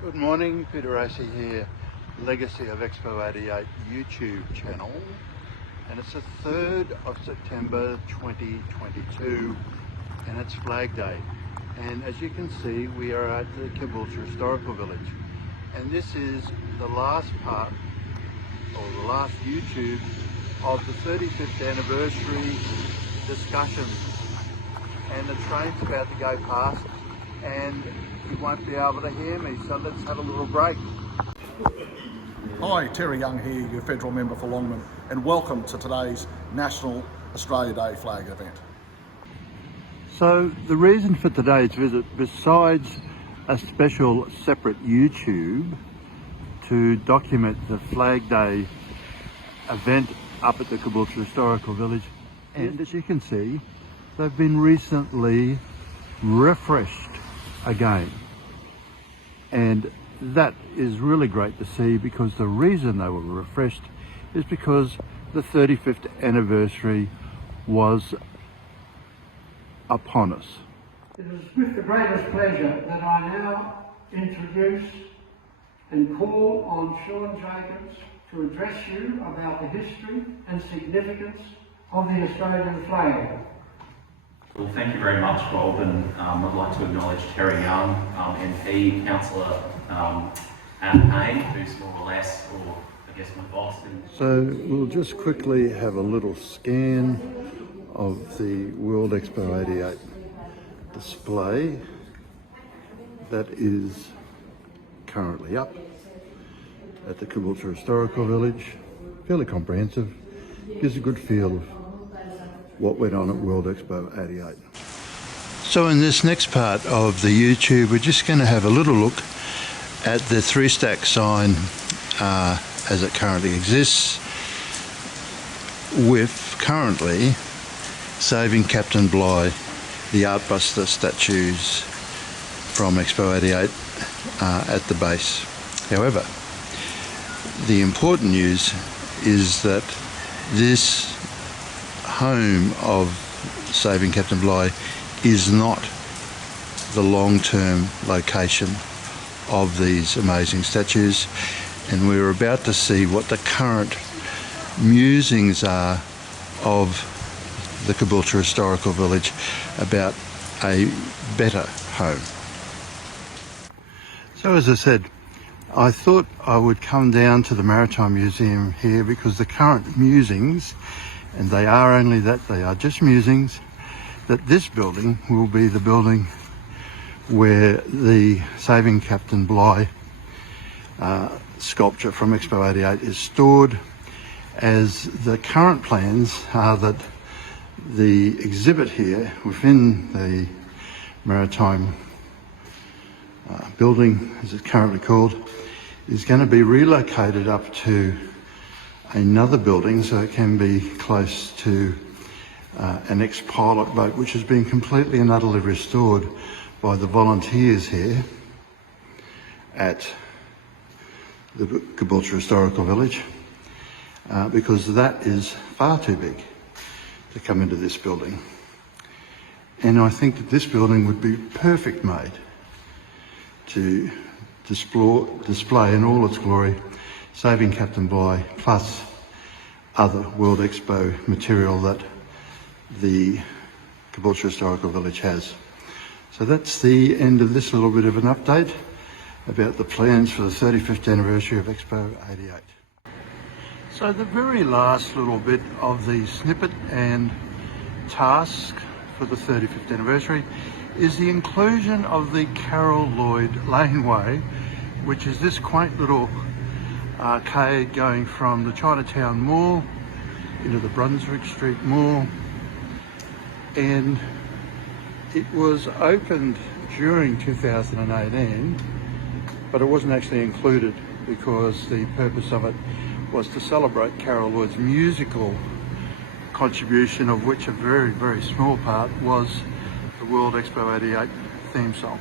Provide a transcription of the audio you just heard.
Good morning, Peter Racey here, Legacy of Expo 88 YouTube channel, and it's the 3rd of September 2022 and it's Flag Day, and as you can see we are at the Caboolture Historical Village, and this is the last part or the last YouTube of the 35th anniversary discussions, and the train's about to go past and you won't be able to hear me, so let's have a little break. Hi, Terry Young here, your federal member for Longman, and welcome to today's National Australia Day flag event. So the reason for today's visit, besides a special separate YouTube to document the Flag Day event up at the Caboolture Historical Village, and as you can see, they've been recently refreshed again, and that is really great to see, because the reason they were refreshed is because the 35th anniversary was upon us. It is with the greatest pleasure that I now introduce and call on Sean Jacobs to address you about the history and significance of the Australian flag. Well, thank you very much, Bob, and I'd like to acknowledge Terry Young, MP, Councillor Adam Payne, who's more or less, or I guess my boss. So we'll just quickly have a little scan of the World Expo 88 display that is currently up at the Caboolture Historical Village. Fairly comprehensive, gives a good feel of what went on at World Expo 88. So in this next part of the YouTube, we're just going to have a little look at the 3-stack sign as it currently exists, with currently Saving Captain Bligh, the Artbuster statues from Expo 88 at the base. However, the important news is that this home of Saving Captain Bligh is not the long-term location of these amazing statues, and we're about to see what the current musings are of the Caboolture Historical Village about a better home. So as I said, I thought I would come down to the Maritime Museum here, because the current musings, and they are only that, they are just musings, that this building will be the building where the Saving Captain Bligh sculpture from Expo 88 is stored, as the current plans are that the exhibit here within the Maritime building, as it's currently called, is going to be relocated up to another building so it can be close to an ex-pilot boat, which has been completely and utterly restored by the volunteers here at the Caboolture Historical Village, because that is far too big to come into this building. And I think that this building would be perfect made to display in all its glory Saving Captain Bligh, plus other World Expo material that the Caboolture Historical Village has. So that's the end of this little bit of an update about the plans for the 35th anniversary of Expo 88. So the very last little bit of the snippet and task for the 35th anniversary is the inclusion of the Carol Lloyd Laneway, which is this quaint little arcade going from the Chinatown Mall into the Brunswick Street Mall, and it was opened during 2018, but it wasn't actually included because the purpose of it was to celebrate Carol Lloyd's musical contribution, of which a very, very small part was the World Expo 88 theme song.